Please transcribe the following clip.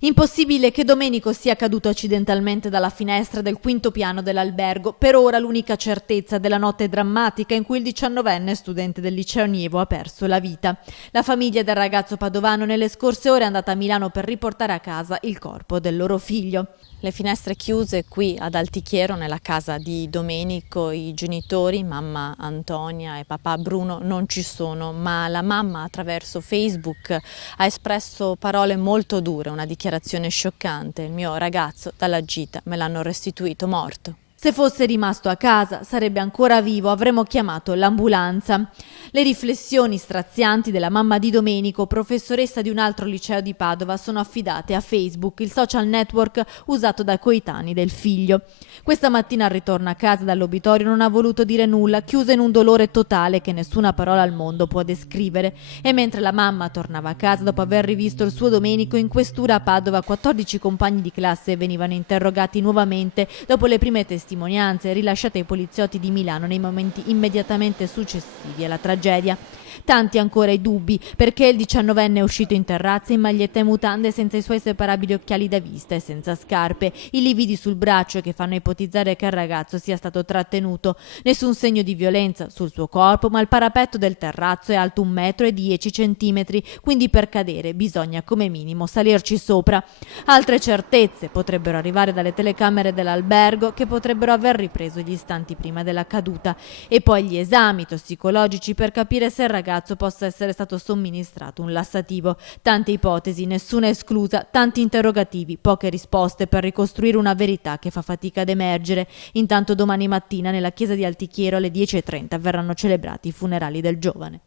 Impossibile che Domenico sia caduto accidentalmente dalla finestra del quinto piano dell'albergo, per ora l'unica certezza della notte drammatica in cui il 19enne studente del liceo Nievo ha perso la vita. La famiglia del ragazzo padovano nelle scorse ore è andata a Milano per riportare a casa il corpo del loro figlio. Le finestre chiuse qui ad Altichiero, nella casa di Domenico, i genitori, mamma Antonia e papà Bruno, non ci sono, ma la mamma attraverso Facebook ha espresso parole molto dure, una dichiarazione scioccante: il mio ragazzo dalla gita me l'hanno restituito morto. Se fosse rimasto a casa, sarebbe ancora vivo, avremmo chiamato l'ambulanza. Le riflessioni strazianti della mamma di Domenico, professoressa di un altro liceo di Padova, sono affidate a Facebook, il social network usato dai coetanei del figlio. Questa mattina al ritorno a casa dall'obitorio non ha voluto dire nulla, chiusa in un dolore totale che nessuna parola al mondo può descrivere. E mentre la mamma tornava a casa dopo aver rivisto il suo Domenico in questura a Padova, 14 compagni di classe venivano interrogati nuovamente dopo le prime testimonianze rilasciate ai poliziotti di Milano nei momenti immediatamente successivi alla tragedia. Tanti ancora i dubbi, perché il 19enne è uscito in terrazza in maglietta e mutande senza i suoi separabili occhiali da vista e senza scarpe, i lividi sul braccio che fanno ipotizzare che il ragazzo sia stato trattenuto. Nessun segno di violenza sul suo corpo, ma il parapetto del terrazzo è alto 1,10 m, quindi per cadere bisogna come minimo salirci sopra. Altre certezze potrebbero arrivare dalle telecamere dell'albergo, che potrebbero aver ripreso gli istanti prima della caduta, e poi gli esami tossicologici per capire se il ragazzo possa essere stato somministrato un lassativo. Tante ipotesi, nessuna esclusa, tanti interrogativi, poche risposte per ricostruire una verità che fa fatica ad emergere. Intanto domani mattina nella chiesa di Altichiero alle 10:30 verranno celebrati i funerali del giovane.